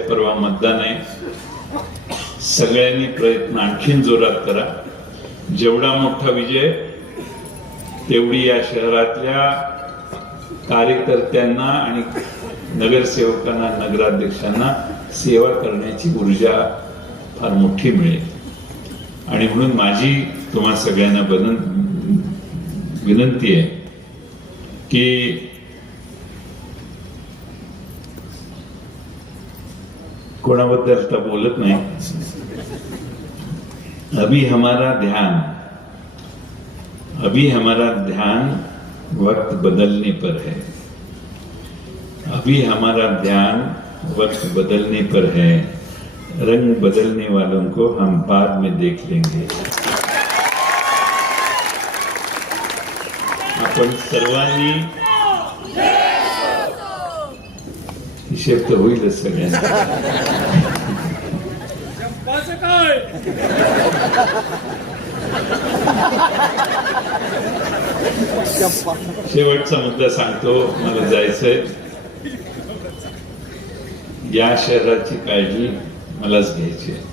परवा मतदान आहे. सगळ्यांनी प्रयत्न आणखीन जोरात करा. जेवढा मोठा विजय तेवढी या शहरातल्या कार्यकर्त्यांना आणि नगरसेवकांना नगराध्यक्षांना सेवा करण्याची ऊर्जा फार मोठी मिळेल. आणि म्हणून माझी तुम्हा सगळ्यांना बन विनंती आहे की कोणाबद्दल बोलत नाही। अभी हमारा ध्यान, अभी हमारा ध्यान वक्त बदलने पर है। अभी हमारा ध्यान वक्त बदलने पर है। रंग बदलने वालों को हम बाद में देख लेंगे। आपण सर्वांनी हिशेब तर होईलच सगळ्यांना काय शेवटचा मुद्दा सांगतो मला जायचंय. या शहराची काळजी मलाच घ्यायची आहे.